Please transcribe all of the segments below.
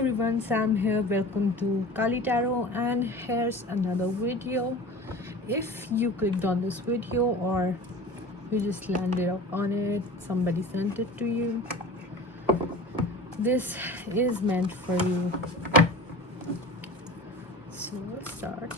Everyone, Sam here. Welcome to Kali Tarot, and here's another video. If you clicked on this video or you just landed up on it, somebody sent it to you, this is meant for you. So let's start.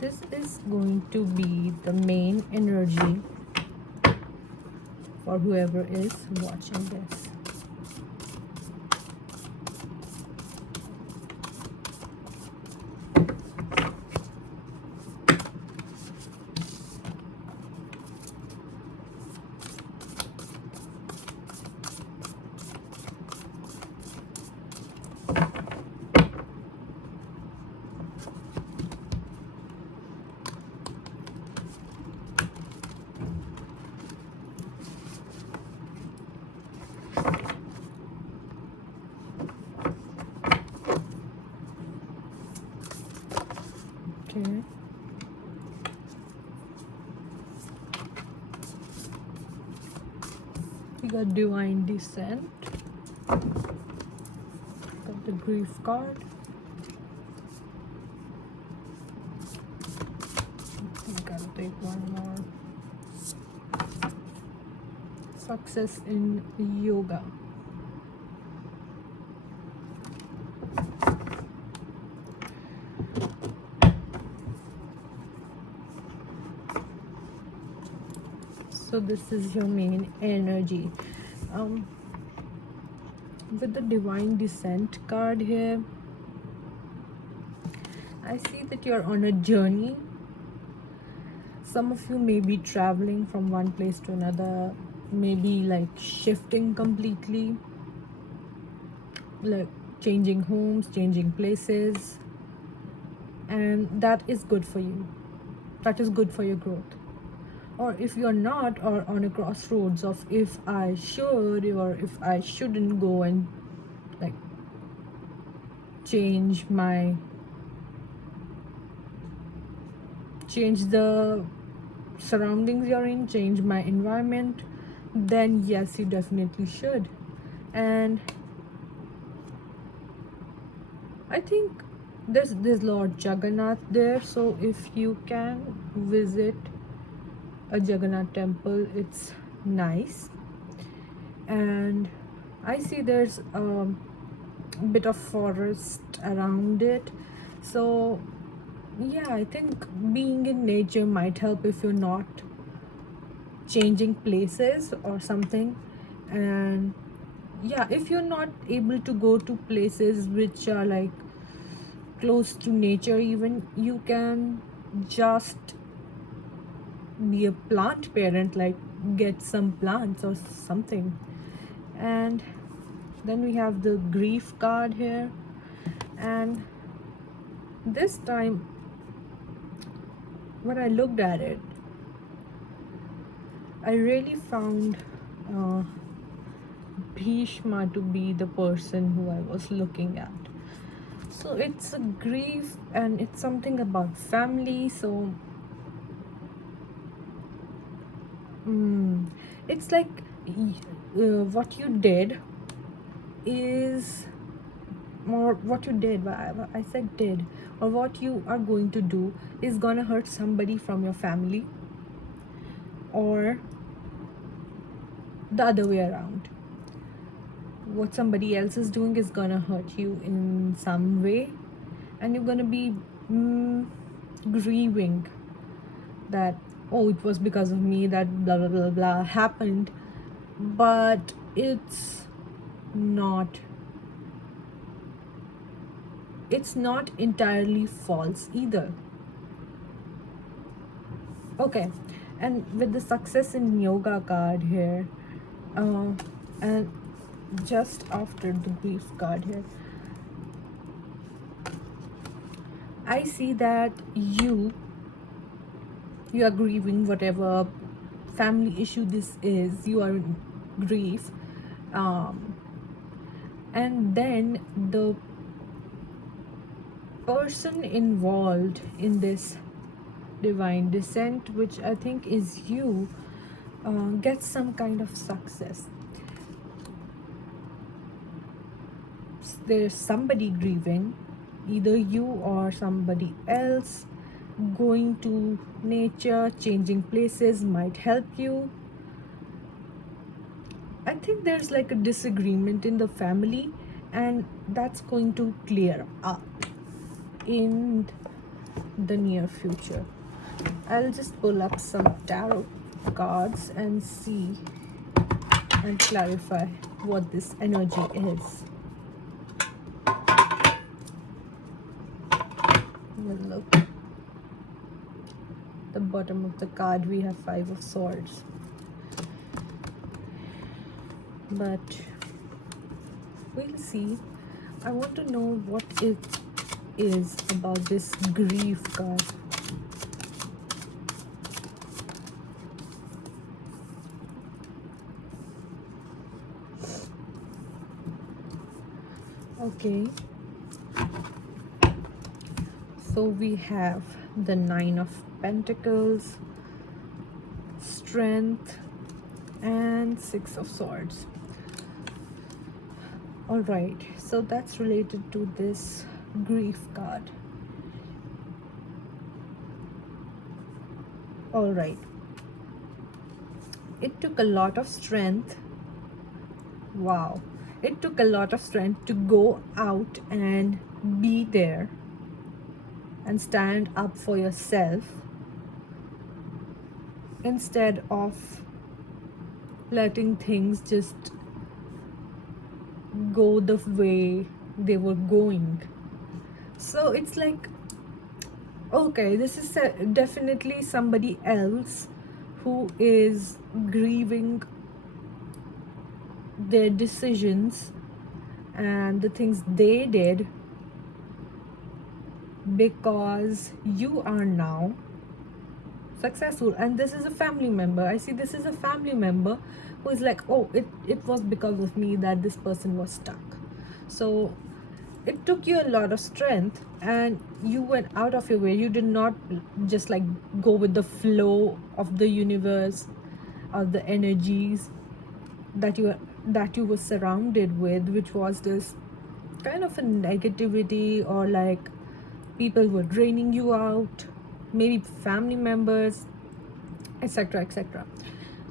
This is going to be the main energy for whoever is watching this. Okay. We got Divine Descent. Got the Grief card. I gotta take one more. Success in yoga. So this is your main energy. With the Divine Descent card here, I see that you're on a journey. Some of you may be traveling from one place to another, maybe like shifting completely, like changing homes, changing places, and that is good for you. That is good for your growth. Or if you're not, or on a crossroads of if I should or if I shouldn't go and like change the surroundings you're in, change my environment, then yes, you definitely should. And I think there's Lord Jagannath there, so if you can visit a Jagannath temple, it's nice. And I see there's a bit of forest around it, so yeah, I think being in nature might help if you're not changing places or something. And yeah, if you're not able to go to places which are like close to nature, even you can just be a plant parent, like get some plants or something. And then we have the Grief card here, and this time when I looked at it, I really found Bhishma to be the person who I was looking at. So it's a grief and it's something about family. So it's like what you did is, or what you did, I said did, or what you are going to do is gonna hurt somebody from your family, or the other way around. What somebody else is doing is gonna hurt you in some way, and you're gonna be grieving that, oh, it was because of me that blah blah blah blah happened. But it's not entirely false either. Okay. And with the Success in Yoga card here, and just after the Grief card here, I see that you are grieving whatever family issue this is. You are in grief, and then the person involved in this Divine Descent, which I think is you, get some kind of success. There's somebody grieving, either you or somebody else. Going to nature, changing places might help you. I think there's like a disagreement in the family, and that's going to clear up in the near future. I'll just pull up some tarot cards and see and clarify what this energy is. We'll look. The bottom of the card we have 5 of Swords, but we'll see. I want to know what it is about this grief card. Okay, so we have the 9 of Pentacles, Strength, and 6 of Swords. All right, so that's related to this grief card. All right, it took a lot of strength. Wow, it took a lot of strength to go out and be there and stand up for yourself, instead of letting things just go the way they were going. So it's like, okay, this is definitely somebody else who is grieving their decisions and the things they did, because you are now successful. And this is a family member. I see this is a family member who is like, oh, it was because of me that this person was stuck. So it took you a lot of strength, and you went out of your way. You did not just like go with the flow of the universe, of the energies that you were surrounded with, which was this kind of a negativity, or like people were draining you out, maybe family members, etc, etc.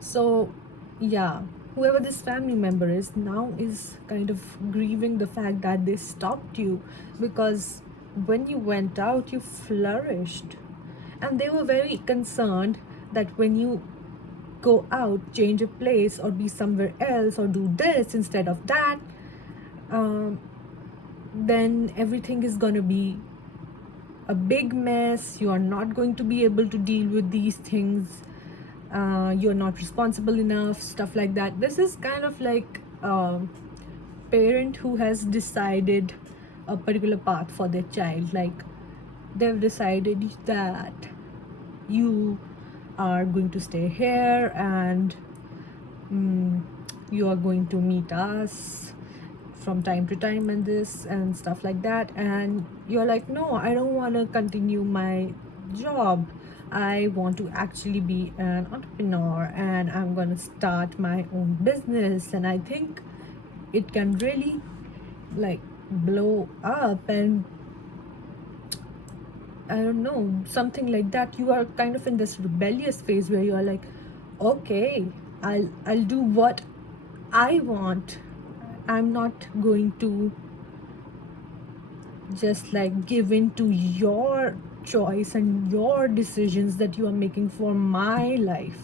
So yeah, whoever this family member is now is kind of grieving the fact that they stopped you, because when you went out you flourished, and they were very concerned that when you go out, change a place, or be somewhere else, or do this instead of that, then everything is gonna be a big mess. You are not going to be able to deal with these things. You're not responsible enough, stuff like that. This is kind of like a parent who has decided a particular path for their child. Like they've decided that you are going to stay here, and you are going to meet us from time to time and this and stuff like that, and you're like, no, I don't want to continue my job. I want to actually be an entrepreneur, and I'm going to start my own business, and I think it can really like blow up, and I don't know, something like that. You are kind of in this rebellious phase where you are like, okay, I'll do what I want. I'm not going to just like give in to your choice and your decisions that you are making for my life.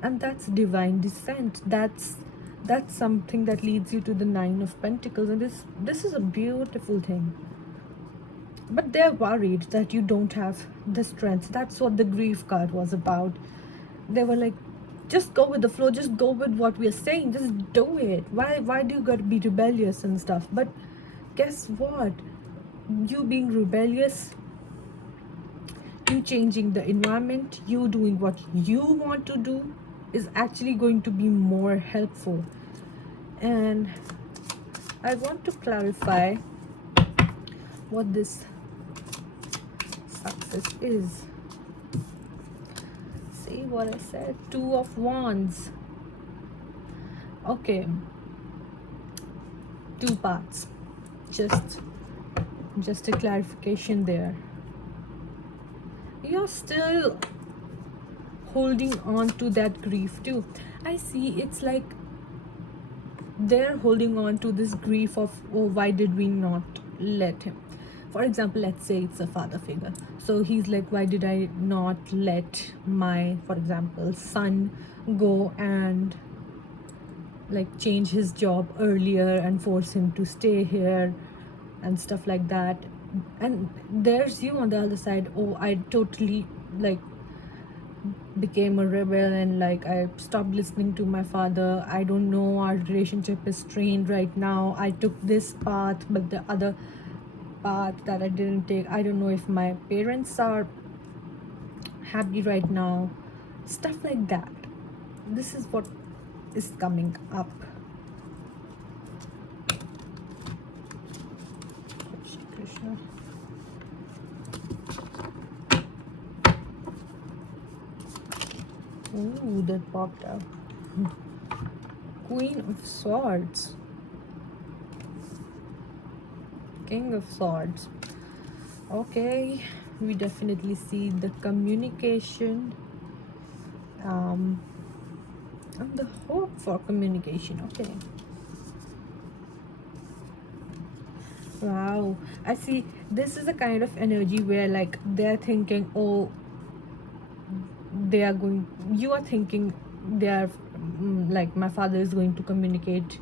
And that's divine descent. That's something that leads you to the 9 of Pentacles, and this is a beautiful thing. But they're worried that you don't have the strength. That's what the grief card was about. They were like, just go with the flow, just go with what we're saying, just do it. Why do you got to be rebellious and stuff? But guess what? You being rebellious, you changing the environment, you doing what you want to do is actually going to be more helpful. And I want to clarify what this success is. See, what I said. Two of Wands. Okay, two parts. Just a clarification there. You're still holding on to that grief too. I see it's like they're holding on to this grief of, oh, why did we not let him? For example, let's say it's a father figure. So he's like, why did I not let my, for example, son go and like change his job earlier and force him to stay here and stuff like that. And there's you on the other side, oh, I totally like became a rebel and like I stopped listening to my father. I don't know, our relationship is strained right now. I took this path, but the other path that I didn't take, I don't know if my parents are happy right now. Stuff like that. This is what is coming up. Shri Krishna. Ooh, that popped out. Queen of Swords. King of Swords. Okay, we definitely see the communication and the hope for communication. Okay. Wow, I see. This is a kind of energy where like they're thinking, oh, they are going, you are thinking they are like my father is going to communicate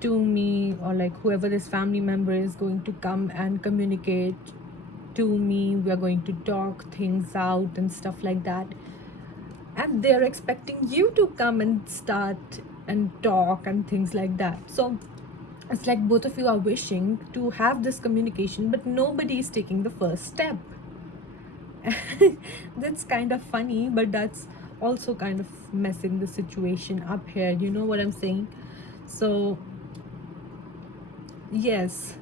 to me, or like whoever this family member is going to come and communicate to me. We are going to talk things out and stuff like that, and they're expecting you to come and start and talk and things like that. So it's like both of you are wishing to have this communication, but nobody is taking the first step. That's kind of funny, but that's also kind of messing the situation up here. You know what I'm saying? So yes,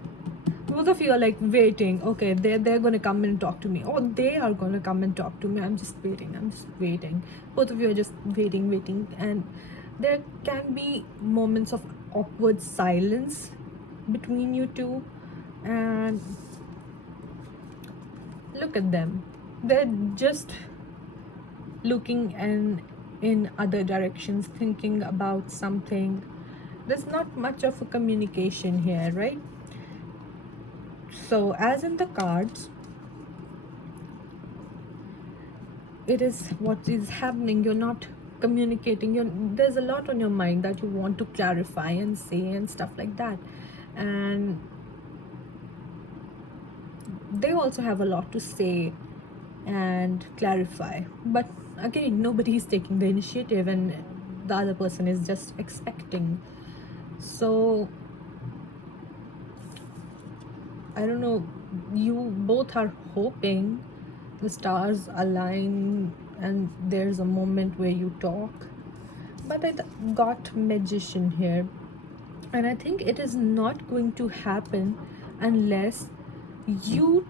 both of you are like waiting. Okay, they're gonna come and talk to me, or they are gonna come and talk to me. I'm just waiting. Both of you are just waiting, and there can be moments of awkward silence between you two. And look at them, they're just looking and in other directions, thinking about something. There's not much of a communication here, right? So as in the cards, it is what is happening. You're not communicating. There's a lot on your mind that you want to clarify and say and stuff like that. And they also have a lot to say and clarify, but again, nobody is taking the initiative, and the other person is just expecting. So I don't know, you both are hoping the stars align and there's a moment where you talk. But I got Magician here, and I think it is not going to happen unless you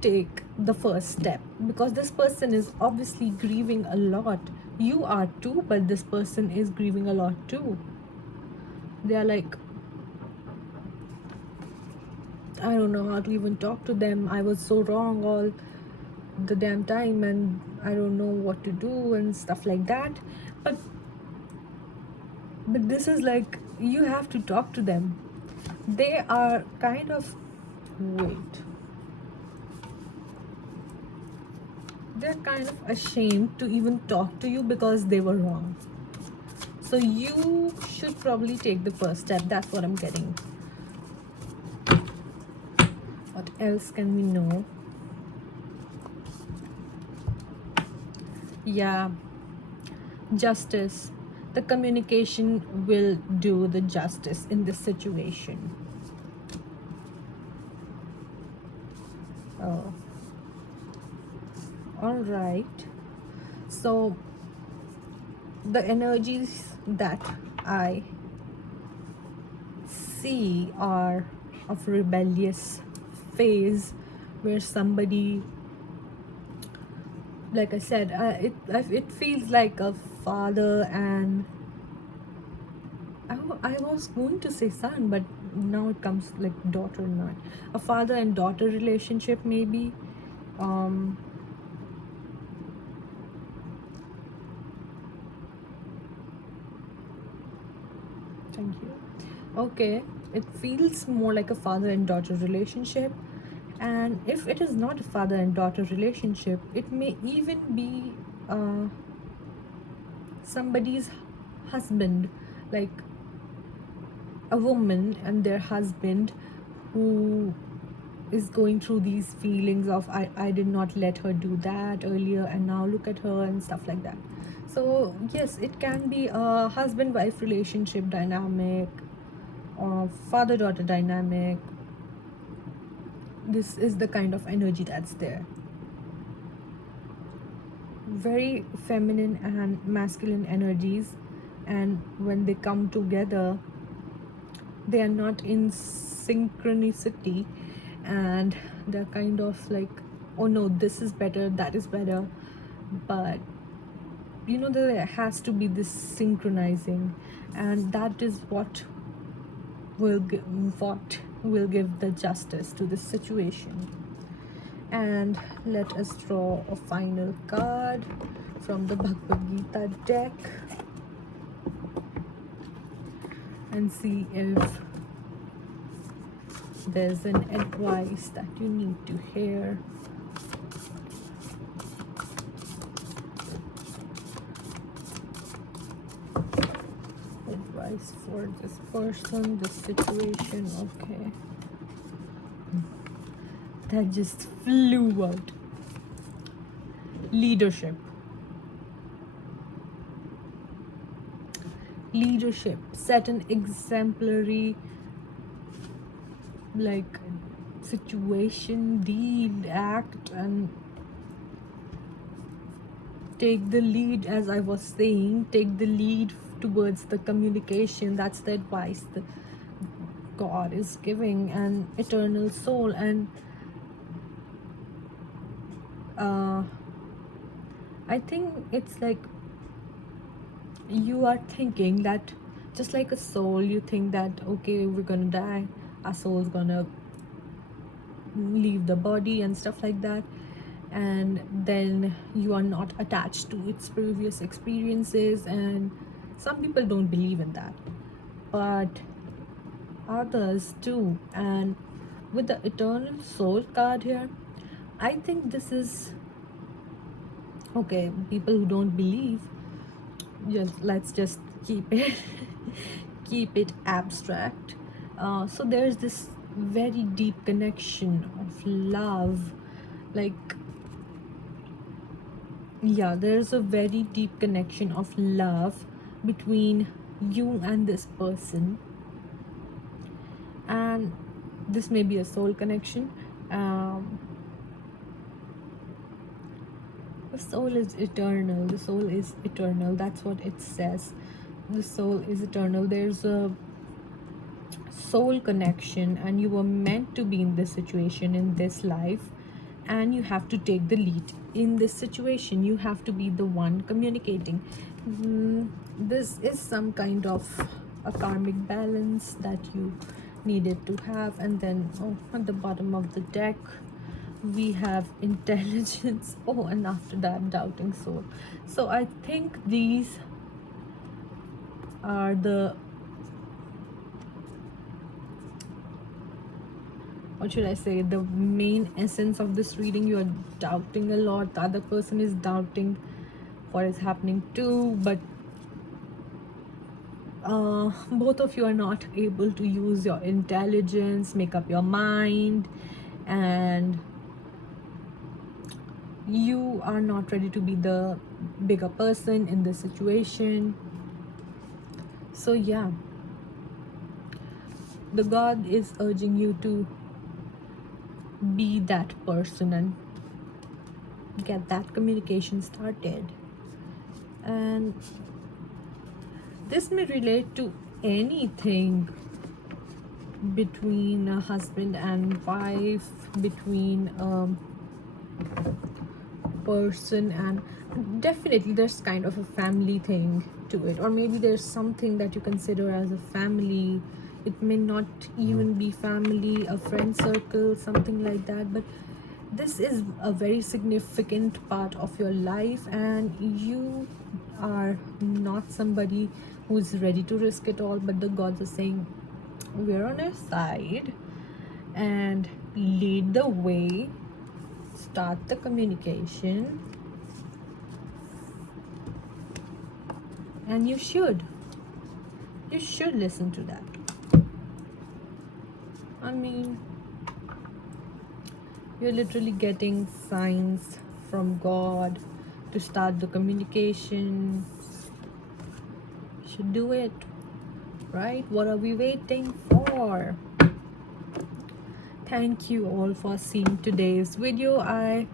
take the first step, because this person is obviously grieving a lot. You are too, but this person is grieving a lot too. They are like, I don't know how to even talk to them. I was so wrong all the damn time, and I don't know what to do and stuff like that. But this is like, you have to talk to them. They are kind of, wait, they're kind of ashamed to even talk to you because they were wrong. So you should probably take the first step. That's what I'm getting. What else can we know? Yeah, justice. The communication will do the justice in this situation. Oh, all right. So the energies that I see are of rebellious phase, where somebody like I said, it feels like a father and I was going to say son, but now it comes like daughter, not a father and daughter relationship, maybe. Um, Thank you. Okay, it feels more like a father and daughter relationship. And if it is not a father and daughter relationship, it may even be uh, somebody's husband, like a woman and their husband who is going through these feelings of I did not let her do that earlier and now look at her and stuff like that. So yes, it can be a husband-wife relationship dynamic or father-daughter dynamic. This is the kind of energy that's there. Very feminine and masculine energies, and when they come together, they are not in synchronicity, and they're kind of like, oh no, this is better, that is better. But you know, there has to be this synchronizing, and that is what will give the justice to this situation. And let us draw a final card from the Bhagavad Gita deck and see if there's an advice that you need to hear. Advice for this person, this situation. Okay, that just flew out. Leadership. Leadership. Set an exemplary like situation, deal, act, and take the lead. As I was saying, take the lead towards the communication. That's the advice that God is giving, an eternal soul. And I think it's like you are thinking that just like a soul, you think that okay, we're gonna die, our soul's gonna leave the body and stuff like that, and then you are not attached to its previous experiences. And some people don't believe in that, but others do. And with the eternal soul card here, I think this is okay. People who don't believe, let's just keep it keep it abstract. So there's this very deep connection of love, like yeah, there's a very deep connection of love between you and this person, and this may be a soul connection. The soul is eternal. The soul is eternal. That's what it says. The soul is eternal. There's a soul connection, and you were meant to be in this situation in this life, and you have to take the lead in this situation. You have to be the one communicating. This is some kind of a karmic balance that you needed to have. And then at the bottom of the deck we have intelligence. Oh, and after that, doubting soul. So I think these are the, what should I say, the main essence of this reading. You are doubting a lot, the other person is doubting what is happening too, but both of you are not able to use your intelligence, make up your mind, and you are not ready to be the bigger person in this situation. So yeah, the God is urging you to be that person and get that communication started. And this may relate to anything between a husband and wife, between person, and definitely there's kind of a family thing to it, or maybe there's something that you consider as a family. It may not even be family, a friend circle, something like that, but this is a very significant part of your life, and you are not somebody who's ready to risk it all, but the gods are saying we're on your side and lead the way, start the communication, and you should listen to that. I mean, you're literally getting signs from God to start the communication. You should do it, right? What are we waiting for? Thank you all for seeing today's video. I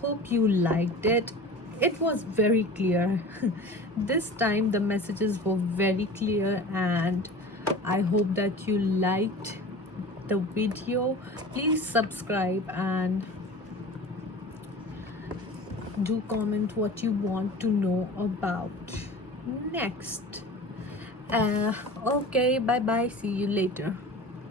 hope you liked it. It was very clear. This time the messages were very clear, and I hope that you liked the video. Please subscribe and do comment what you want to know about next. Okay, bye bye, see you later.